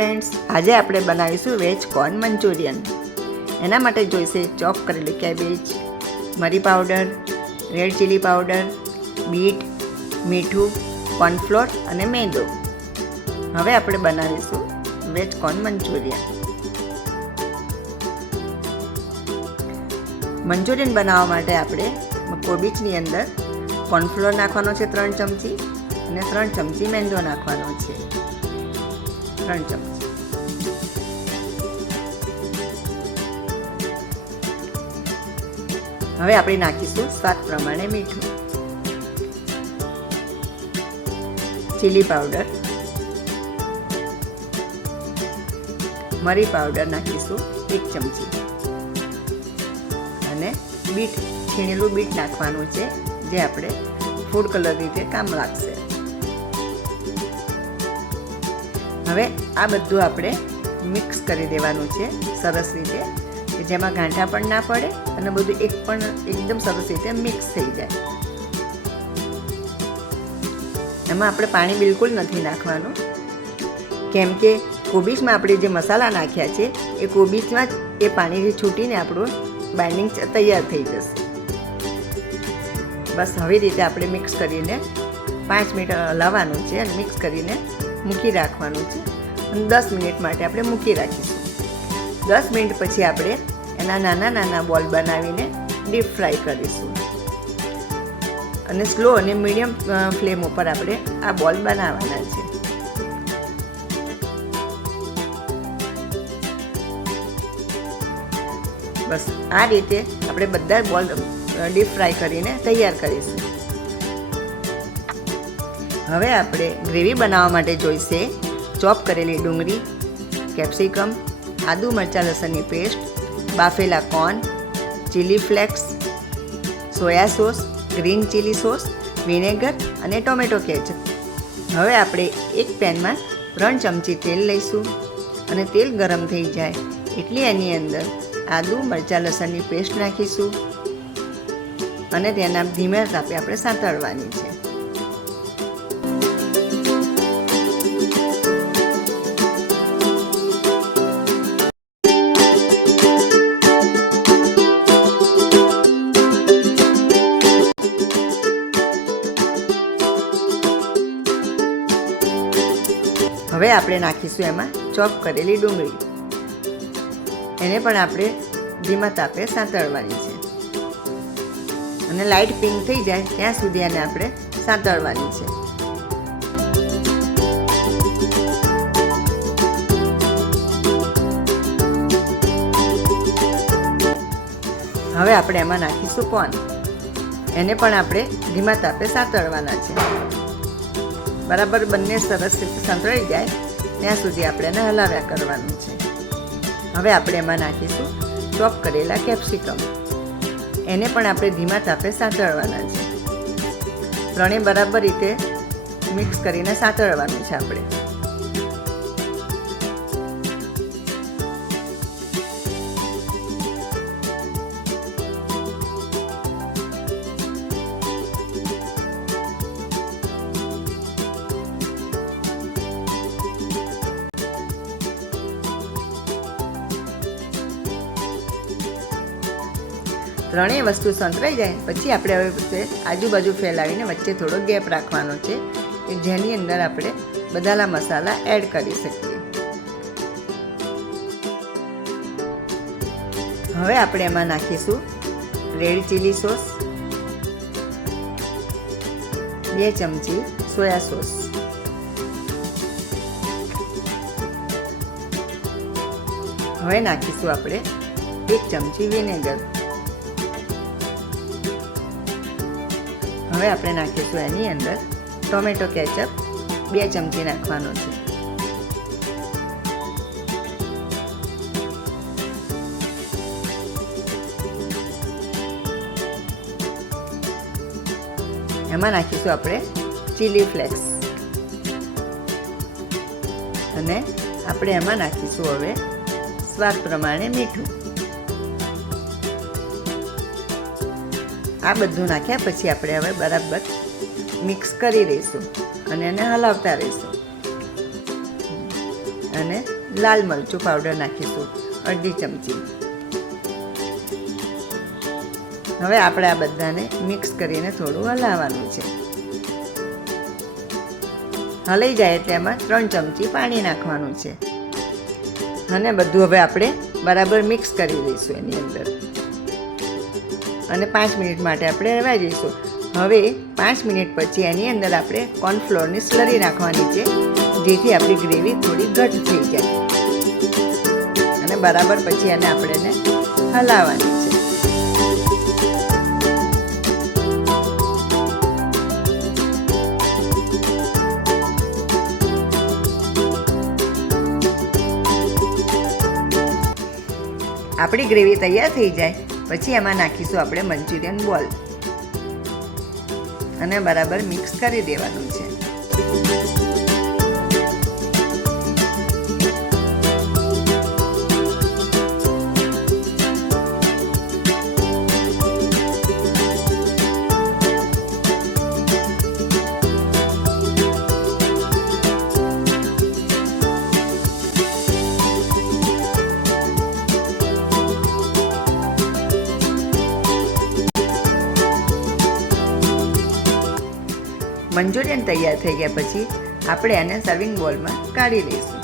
Friends, આજે આપણે બનાવીશું વેજ કોર્ન મંચુરિયન. એના માટે જોઈશે ચોપ કરેલી કેબેજ, મરી powder, red chilli powder, bit, મીઠું, કોર્નફ્લોર અને મેંદો. હવે આપણે બનાવીશું વેજ કોર્ન મંચુરિયન. મંચુરિયન બનાવવા માટે આપણે કોબીજની અંદર કોર્નફ્લોર નાખવાનો છે 3 ચમચી અને 3 ચમચી મેંદો નાખવાનો છે 3 ચમચી. હવે આપણે નાખીશું સ્વાદ પ્રમાણે મીઠું, ચીલી પાવડર, મરી પાવડર નાખીશું 1 ચમચી અને બીટ, છીણેલું બીટ નાખવાનું છે જે આપણે ફૂડ કલર રીતે કામ લાગશે. હવે આ બધું આપણે મિક્સ કરી દેવાનું છે સરસ રીતે, કે જેમાં ગાંઠા પણ ના પડે અને બધું એકદમ સરસ રીતે મિક્સ થઈ જાય. એમાં આપણે પાણી બિલકુલ નથી નાખવાનું, કેમ કે કોબીજમાં આપણે જે મસાલા નાખ્યા છે એ કોબીજમાં જ એ પાણીથી છૂટીને આપણું બાઇન્ડિંગ તૈયાર થઈ જશે. બસ આવી રીતે આપણે મિક્સ કરીને 5 મિનિટ હલાવવાનું છે અને મિક્સ કરીને મૂકી રાખવાનું છે અને 10 મિનિટ માટે આપણે મૂકી રાખીશું. 10 મિનિટ પછી આપણે એના નાના નાના બોલ બનાવીને ડીપ ફ્રાય કરીશું અને સ્લો અને મીડિયમ ફ્લેમ ઉપર આપણે આ બોલ બનાવવાના છે. બસ આ રીતે આપણે બધા બોલ ડીપ ફ્રાય કરીને તૈયાર કરીશું. હવે આપણે ગ્રેવી બનાવવા માટે જોઈશે ચોપ કરેલી ડુંગળી, કેપ્સિકમ, આદુ મરચાં લસણની પેસ્ટ, બાફેલા corn, chilli flakes, soya sauce, green chilli sauce, vinegar અને ટોમેટો કેચઅપ. હવે આપણે એક પેનમાં 3 ચમચી તેલ લઈશું અને તેલ ગરમ થઈ જાય એટલે એની અંદર આદુ મરચાં લસણની પેસ્ટ નાખીશું અને તેના ધીમે તાપે આપણે સાંતળવાની છે. હવે આપણે નાખીશું એમાં ચોપ કરેલી ડુંગળી, એને પણ આપણે ધીમા તાપે સાંતળવાની છે અને લાઇટ પિંક થઈ જાય ત્યાં સુધી એને આપણે સાંતળવાની છે. હવે આપણે એમાં નાખીશું કોર્ન, એને પણ આપણે ધીમા તાપે સાંતળવાના છે. બરાબર બંને સરસ રીતે સંતળાઈ જાય ત્યાં સુધી આપણે એને હલાવ્યા કરવાનું છે. હવે આપણે એમાં નાખીશું ચોપ કરેલા કેપ્સિકમ, એને પણ આપણે ધીમા તાપે સાંતળવાના છે. ત્રણેય બરાબર રીતે મિક્સ કરીને સાંતળવાનું છે આપણે. ત્રણેય વસ્તુ સંતરાઈ જાય પછી આપણે હવે આજુબાજુ ફેલાવીને વચ્ચે થોડો ગેપ રાખવાનો છે કે જેની અંદર આપણે બધાલા મસાલા એડ કરી શકીએ. હવે આપણે એમાં નાખીશું રેડ ચીલી સોસ, 2 ચમચી સોયા સોસ, હવે નાખીશું આપણે 1 ચમચી વિનેગર. હવે આપણે નાખીશું એની અંદર ટોમેટો કેચઅપ 2 ચમચી નાખવાનો છે. એમાં નાખીશું આપણે ચીલી ફ્લેક્સ અને આપણે એમાં નાખીશું હવે સ્વાદ પ્રમાણે મીઠું. આ બધું નાખ્યા પછી આપણે હવે બરાબર મિક્સ કરી દઈશું અને એને હલાવતા રહીશું અને લાલ મરચું પાવડર નાખીશું અડધી ચમચી. હવે આપણે આ બધાને મિક્સ કરીને થોડું હલાવવાનું છે. હલાઈ જાય એટલે એમાં 3 ચમચી પાણી નાખવાનું છે અને બધું હવે આપણે બરાબર મિક્સ કરી દઈશું એની અંદર અને 5 મિનિટ માટે આપણે રહેવા દઈશું. હવે 5 મિનિટ પછી એની અંદર આપણે કોર્નફ્લોરની સ્લરી નાખવાની છે, જેથી આપણી ગ્રેવી થોડી ઘટ થઈ જાય અને બરાબર પછી એને આપણે હલાવવાની છે. આપણી ગ્રેવી તૈયાર થઈ જાય પછી એમાં નાખીશું આપણે મંચુરિયન બોલ અને બરાબર મિક્સ કરી દેવાનું છે. મંચુરિયન તૈયાર થઈ ગયા પછી આપણે એને સર્વિંગ બોલમાં કાઢી લઈશું.